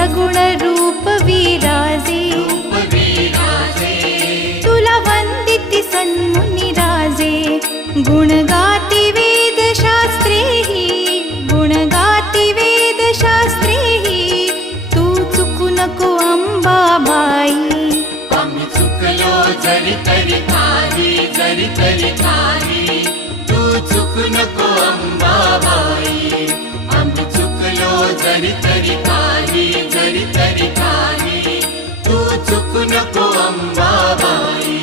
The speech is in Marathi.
सगुण रूप विराजे तुला वंदिती सन्मुनी राजे गुण गाती वेदशास्त्रे गुण गाती वेदशास्त्रे तू चुकू नको अंबाबाई आम्ही चुकलो जरी तरी काही तू चुकू नको अंबाबाई आम्ही चुकलो जरी तरी काही तू चुकू नको अंबाबाई